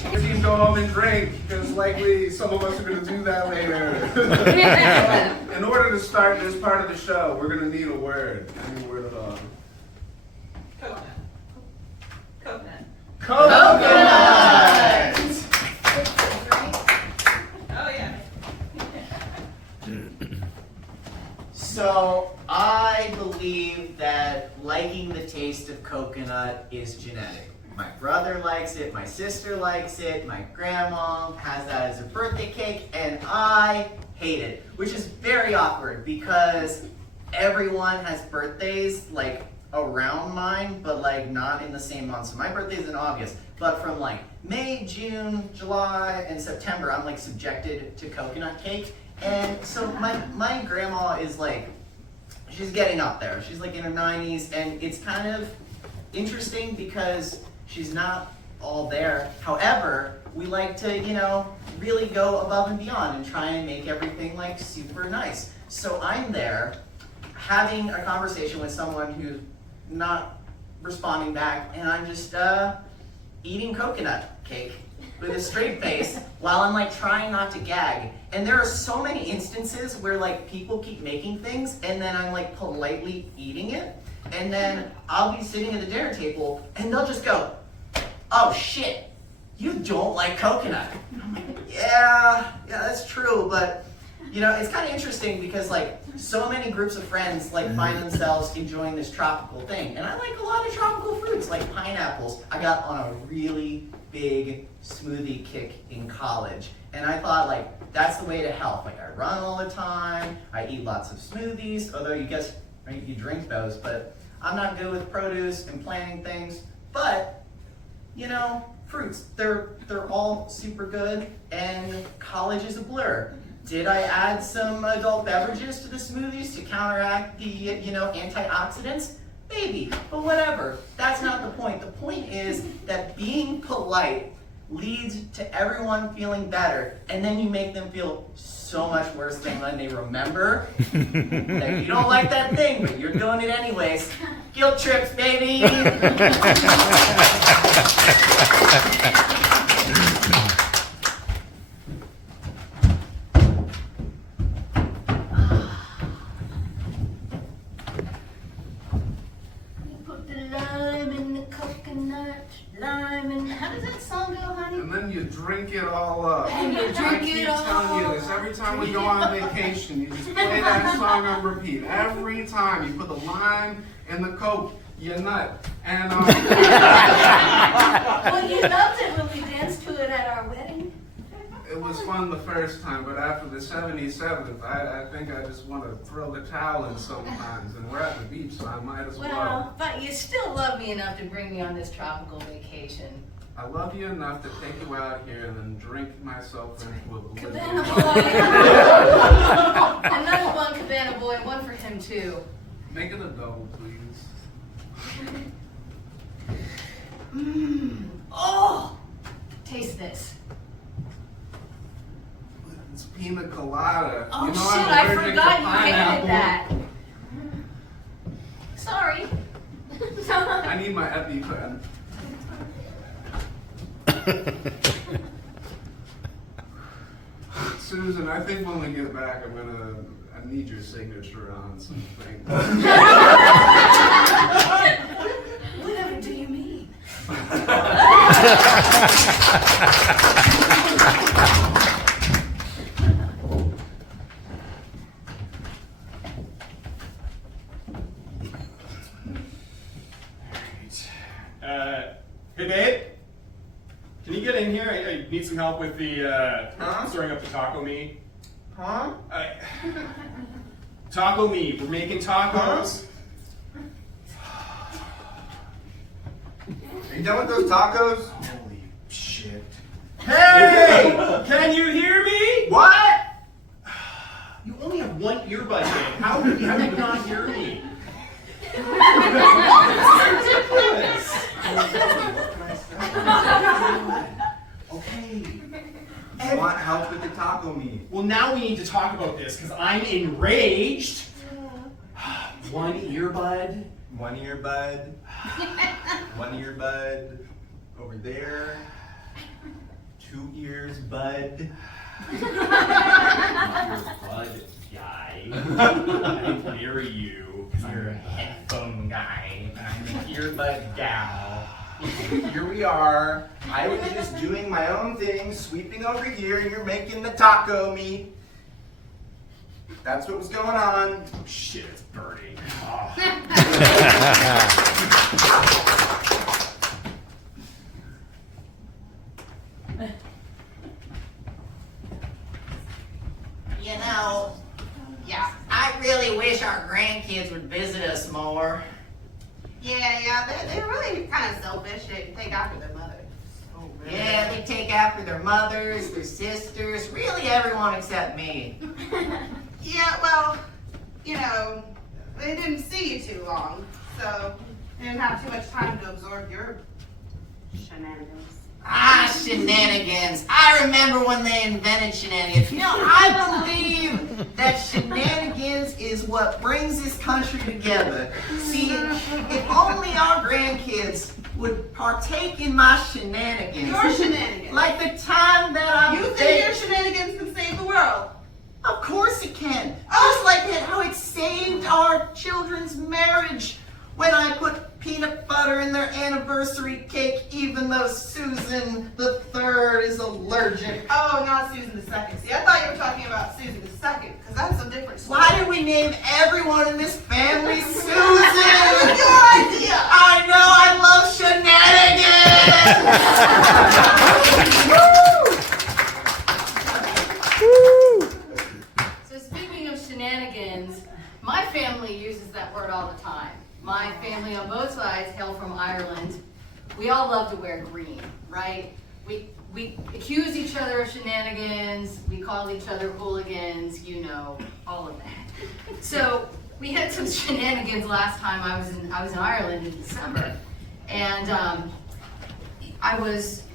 Team, go home and drink, because likely some of us are going to do that later. So, in order to start this part of the show, we're going to need a word. Any word at all? Coconut. Coconut. Coconut! Oh yeah. So, I believe that liking the taste of coconut is genetic. My brother likes it, my sister likes it, my grandma has that as a birthday cake, and I hate it. Which is very awkward because everyone has birthdays like around mine, but like not in the same month. So my birthday is in August, but from like May, June, July, and September, I'm like subjected to coconut cake. And so my grandma is like, she's getting up there. She's like in her 90s, and it's kind of interesting because she's not all there. However, we like to, you know, really go above and beyond and try and make everything like super nice. So I'm there having a conversation with someone who's not responding back, and I'm just eating coconut cake with a straight face while I'm like trying not to gag. And there are so many instances where like people keep making things and then I'm like politely eating it, and then I'll be sitting at the dinner table and they'll just go, "Oh shit, you don't like coconut." And I'm like, yeah, that's true, but you know, it's kind of interesting because like so many groups of friends like find themselves enjoying this tropical thing, and I like a lot of tropical fruits like pineapples. I got on a really big smoothie kick in college, and I thought like that's the way to health. Like I run all the time, I eat lots of smoothies, although you guess you drink those, but I'm not good with produce and planting things. But you know, fruits, they're all super good, and college is a blur. Did I add some adult beverages to the smoothies to counteract the, you know, antioxidants? Maybe, but whatever. That's not the point. The point is that being polite leads to everyone feeling better, and then you make them feel so much worse than when they remember that you don't like that thing, but you're doing it anyways. Guilt trips, baby! How does that song go, honey? And then you drink it all up. And you drink it all telling you this up. every time we go on vacation. You just play that song on repeat. Every time you put the lime in the Coke, you nut. And Well, you loved it when we danced to it at our wedding. it was fun the first time, but after the 77th, I think I just want to throw the towel in sometimes. And we're at the beach, so I might as well. Well, but you still love me enough to bring me on this tropical vacation. I love you enough to take you out here and then drink myself into oblivion. Cabana Boy. Another one, Cabana Boy, one for him too. Make it a double, please. Oh! Taste this. It's pina colada. Oh you know, shit, I'm I allergic forgot to you pineapple. hated that. Sorry. I need my EpiPen. Susan, I think when we get back, I need your signature on something. Whatever do you mean? Hey babe, can you get in here? I need some help with the stirring up the taco meat. Huh? Taco meat. We're making tacos. Are you done with those tacos? Holy shit! Hey! Can you hear me? What? You only have one earbud in. How do you not hear me? Okay. You want help with the taco meat? Well, now we need to talk about this because I'm enraged. One earbud. One earbud. One earbud over there. 2 ears, bud. Bud guy. I marry you because you're a headphone guy, and I'm an earbud gal. Here we are. I was just doing my own thing, sweeping over here, and you're making the taco meat. That's what was going on. Oh, shit, it's burning. Oh. You know, yeah, I really wish our grandkids would visit us more. Yeah, they're really kind of selfish. They take after their mother. Yeah, they take after their mothers, their sisters, really everyone except me. Yeah, well, you know, they didn't see you too long, so they didn't have too much time to absorb your shenanigans. Ah, shenanigans. I remember when they invented shenanigans. You know, I believe that shenanigans is what brings this country together. See, if only our grandkids would partake in my shenanigans. Your shenanigans. Like the time that I You think your shenanigans can save the world? Of course it can. Just like that, how it saved our children's marriage when I put peanut butter in their anniversary cake, even though Susan the Third is allergic. Oh, not Susan the Second. See, I thought you were talking about Susan the Second, because that's a different story. Why did we name everyone in this family Susan? That was your idea. I know, I love shenanigans! So speaking of shenanigans, my family uses that word all the time. My family on both sides hail from Ireland. We all love to wear green, right? We accuse each other of shenanigans. We call each other hooligans, you know, all of that. So we had some shenanigans last time I was in Ireland in December, and I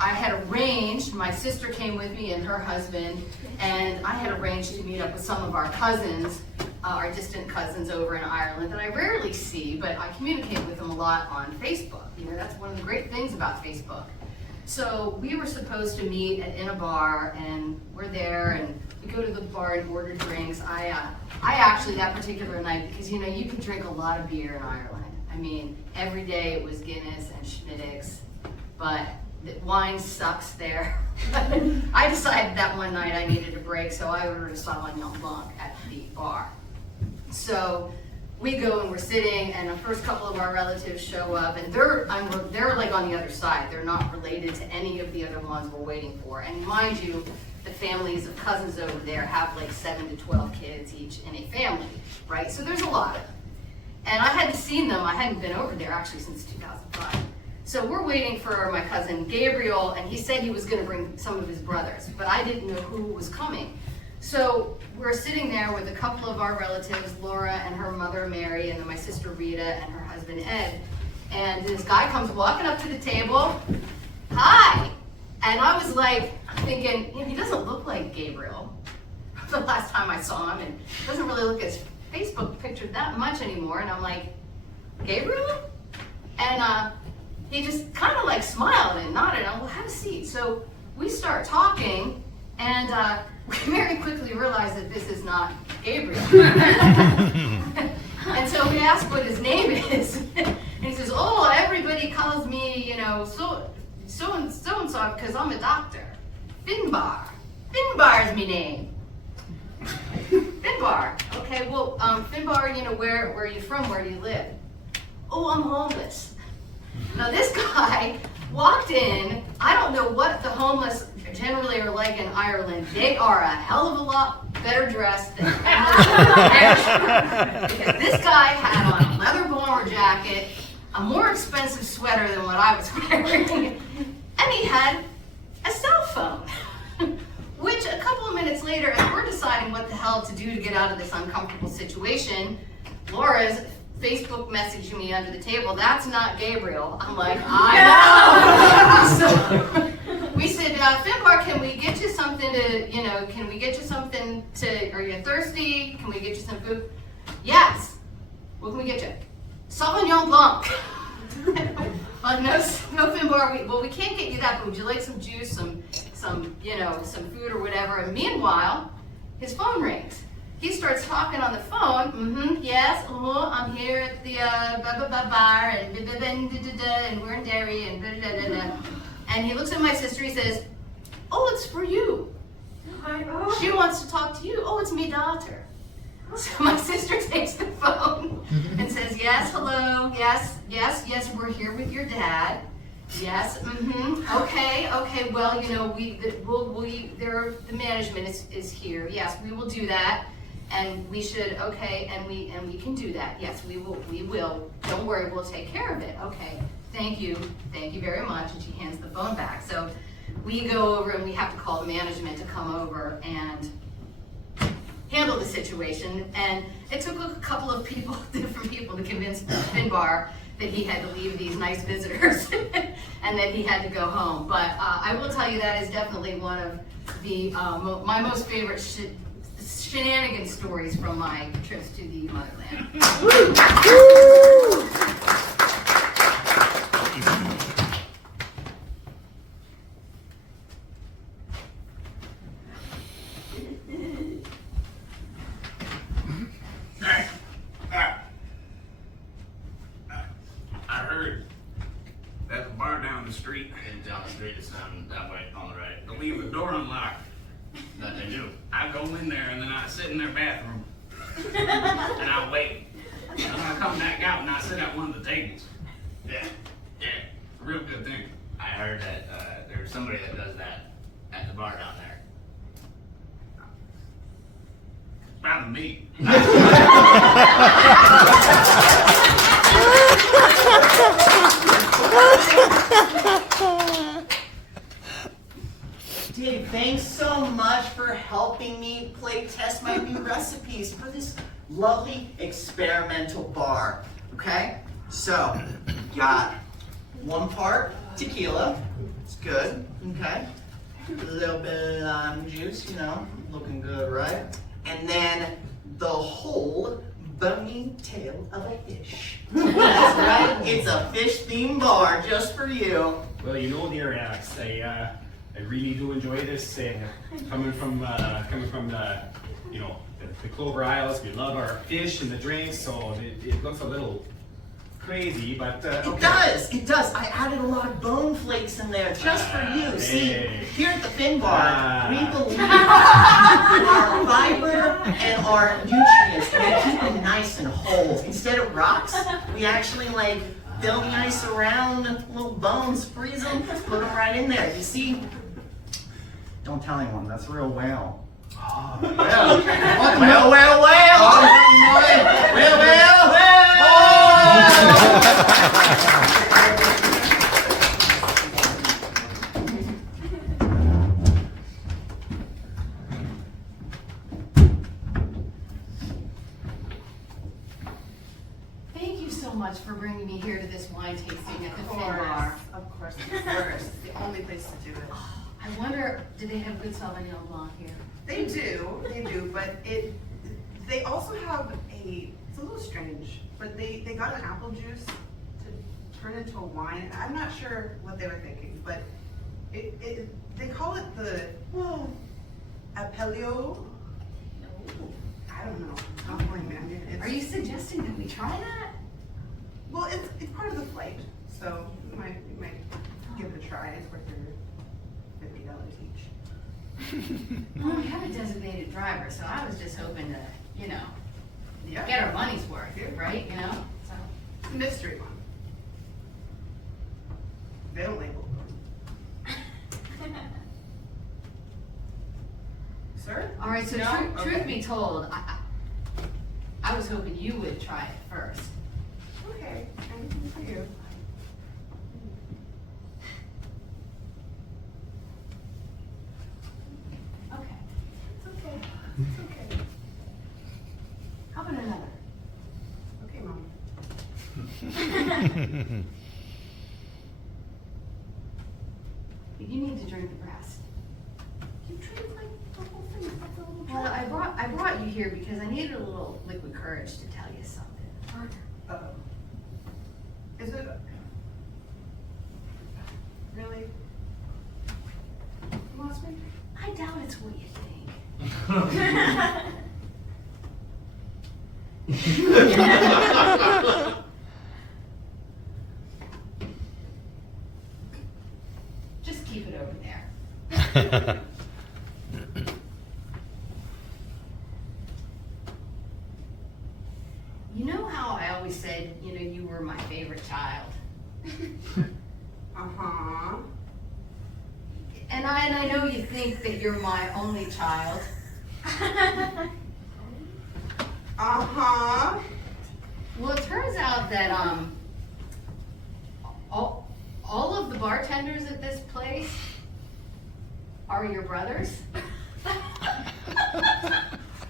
had arranged. My sister came with me and her husband, and I had arranged to meet up with some of our cousins. Our distant cousins over in Ireland that I rarely see, but I communicate with them a lot on Facebook. You know, that's one of the great things about Facebook. So we were supposed to meet in a bar, and we're there, and we go to the bar and order drinks. I actually, that particular night, because you know, you can drink a lot of beer in Ireland. I mean, every day it was Guinness and Schmittix, but the wine sucks there. I decided that one night I needed a break, so I ordered a Sauvignon Blanc at the bar. So we go and we're sitting, and the first couple of our relatives show up, and they're like on the other side. They're not related to any of the other ones we're waiting for. And mind you, the families of cousins over there have like 7 to 12 kids each in a family, right? So there's a lot of them. And I hadn't seen them. I hadn't been over there actually since 2005. So we're waiting for my cousin Gabriel, and he said he was going to bring some of his brothers, but I didn't know who was coming. So we're sitting there with a couple of our relatives, Laura and her mother Mary, and then my sister Rita and her husband Ed. And this guy comes walking up to the table. Hi! And I was like thinking, you know, he doesn't look like Gabriel. The last time I saw him, and doesn't really look at his Facebook picture that much anymore. And I'm like, Gabriel? And he just kind of like smiled and nodded. I'm like, well, have a seat. So we start talking, and we very quickly realize that this is not Gabriel. And so we ask what his name is. And he says, oh, everybody calls me, you know, so-and-so because I'm a doctor. Finbar. Finbar is my name. Finbar. Okay, well, Finbar, you know, where are you from? Where do you live? Oh, I'm homeless. Now this guy walked in. I don't know what the homeless generally are like in Ireland. They are a hell of a lot better dressed than homeless. Because this guy had on a leather bomber jacket, a more expensive sweater than what I was wearing, and he had a cell phone. Which a couple of minutes later, as we're deciding what the hell to do to get out of this uncomfortable situation, Laura's Facebook messaging me under the table, that's not Gabriel. I'm like, I know. So we said, Finbar, can we get you something to, you know, are you thirsty? Can we get you some food? Yes. What can we get you? Sauvignon Blanc. No Finbar, we can't get you that, but would you like some juice, some some food or whatever. And meanwhile, his phone rings. He starts talking on the phone. Yes, I'm here at the blah blah blah bar and and we're in Derry and blah blah blah blah. And he looks at my sister. He says, "Oh, it's for you. She wants to talk to you. Oh, it's me daughter." So my sister takes the phone and says, "Yes, hello. Yes, we're here with your dad. Yes, okay. Well, the management is here. Yes, we will do that, and we should. Okay, and we can do that. Yes, we will. Don't worry, we'll take care of it. Okay, thank you very much." And she hands the phone back. So we go over and we have to call the management to come over and handle the situation. And it took a couple of different people to convince Finbar that he had to leave these nice visitors and that he had to go home. But I will tell you that is definitely one of the my most favorite shenanigan stories from my trips to the motherland. I heard that the bar down the street, And down the street, it's down that way on the right. they leave the door unlocked. That they do. I go in there and then I sit in their bathroom and I wait. And then I come back out and I sit at one of the tables. Yeah. Yeah, real good thing. I heard that there's somebody that does that at the bar down there. Probably me. Dave, thanks so much for helping me play test my new recipes for this lovely experimental bar. Okay? So, got 1 part tequila. It's good. Okay? A little bit of lime juice, looking good, right? And then the whole bony tail of a fish. That's right. It's a fish-themed bar just for you. Well, dear Alex, I really do enjoy this. Coming from the Clover Isles, we love our fish and the drinks, so it looks a little crazy, but okay. It does. I added a lot of bone flakes in there just for you. See, Hey. here at the Fin Bar, we believe our fiber and our nutrients, we keep them nice and whole. Instead of rocks, we actually fill the ice around little bones, freeze them, put them right in there. You see? Don't tell anyone, that's real whale. Well, Thank you so much for bringing me here to this wine tasting at the Fin Bar. Of course, it's the only place to do it. I wonder, do they have good Sauvignon Blanc here? They do, but they also have it's a little strange, but they got an apple juice to turn into a wine. I'm not sure what they were thinking, but they call it the Apelio. I don't know. Don't blame me. I mean, Are you suggesting that we try that? Well, it's part of the flight, so you might give it a try. It's worth your $50 each. Well, we have a designated driver, so I was just hoping to, Yeah. get our money's worth, right? So. It's a mystery one. They don't label them. Sir? All right, so No? truth Okay. be told, I was hoping you would try it first. Okay, anything for you. Okay. It's okay. It's okay. How about another? Okay, Mom. You need to drink the breast. You drink like the whole thing. That's a little Well, I brought you here because I needed a little liquid courage to tell you something. Uh-oh. Is it? Really? Well, it's Just keep it over there. You know how I always said, you were my favorite child? Uh-huh. And I know you think that you're my only child. Uh-huh. Well, it turns out that all of the bartenders at this place are your brothers.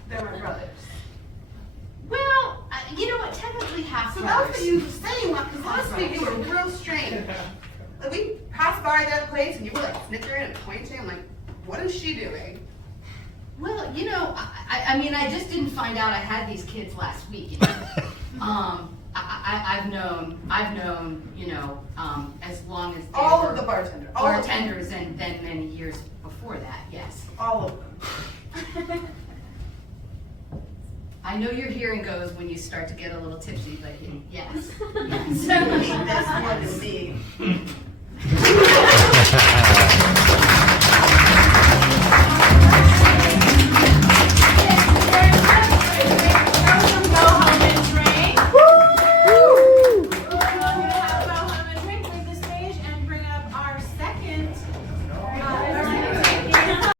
They're my brothers. Well, you know what? Technically half So that's brothers. what you were saying, because last week you were real strange. Like, we passed by that place and you were like snickering and pointing. I'm like, what is she doing? Well, I mean, I just didn't find out I had these kids last week. I've known, as long as they All were of the bartenders. All of them. bartenders, and then many years before that. Yes. All of them. I know your hearing goes when you start to get a little tipsy, but yes. Certainly this one is me.